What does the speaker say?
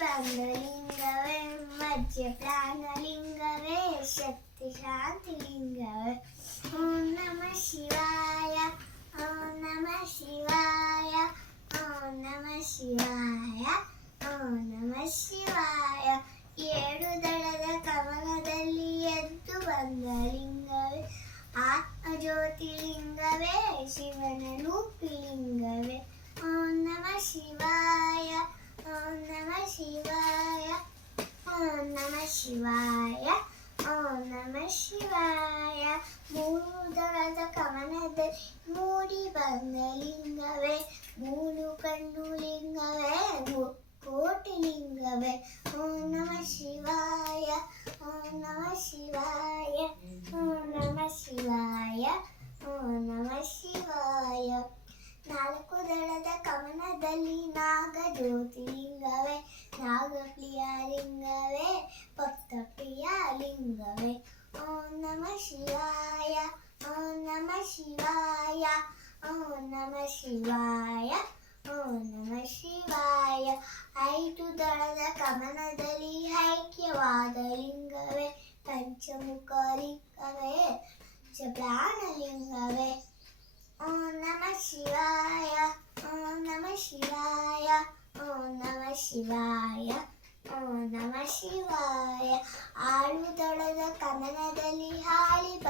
ಬಂಧಲಿಂಗವೇ ಮಧ್ಯ ಪ್ರಾಣಲಿಂಗವೇ ಶಕ್ತಿ ಶಾಂತಿ ಲಿಂಗವೇ. ಓಂ ನಮಃ ಶಿವಾಯ, ಓಂ ನಮಃ ಶಿವಾಯ, ಓಂ ನಮಃ ಶಿವಾಯ, ಓಂ ನಮಃ ಶಿವಾಯ. ಏಳು ದಳದ ಕಮಲದಲ್ಲಿ ಎದ್ದು ಬಂದ ಲಿಂಗವೇ ಆತ್ಮಜ್ಯೋತಿಲಿಂಗವೇ ಶಿವನ ರೂಪಿಲಿಂಗವೇ. ಓಂ ನಮಃ ಶಿವಾಯ, ಓಂ ನಮಃ ಶಿವಾಯ, ಓಂ ನಮಃ ಶಿವಾಯ, ಓಂ ನಮಃ ಶಿವಾಯ. ಮೂರು ದಳದ ಕಮಲದಲ್ಲಿ ಮೂಡಿ ಬಂದ ಲಿಂಗವೇ ಮೂರು ಕಣ್ಣು ಲಿಂಗವೇ ಕೋಟಿ ಲಿಂಗವೇ. ಓಂ ನಮಃ ಶಿವಾಯ, ಓಂ ನಮಃ ಶಿವಾಯ, ಓಂ ನಮಃ ಶಿವಾಯ, ಓಂ ನಮಃ ಶಿವಾಯ. ನಾಲ್ಕು ದಳದ ಕಮಲದಲ್ಲಿ ನಾಗ ಜ್ಯೋತಿಲಿಂಗವೇ ನಾಗಪ್ರಿಯ ಲಿಂಗವೇ ಭಕ್ತಪ್ರಿಯ ಲಿಂಗವೇ. ಓಂ ನಮಃ ಶಿವಾಯ, ಓಂ ನಮಃ ಶಿವಾಯ, ಓಂ ನಮಃ ಶಿವಾಯ, ಓಂ ನಮಃ ಶಿವಾಯ. ಐದು ದಳದ ಕಮಲದಲ್ಲಿ ಐಕ್ಯವಾದ ಲಿಂಗವೇ ಪಂಚಮುಖ ಲಿಂಗವೇ ಪ್ರಾಣಲಿಂಗವೇ. ಓಂ ನಮಃ ಶಿವಾಯ, ಓಂ ನಮಃ ಶಿವಾಯ, ಓಂ ನಮಃ ಶಿವಾಯ.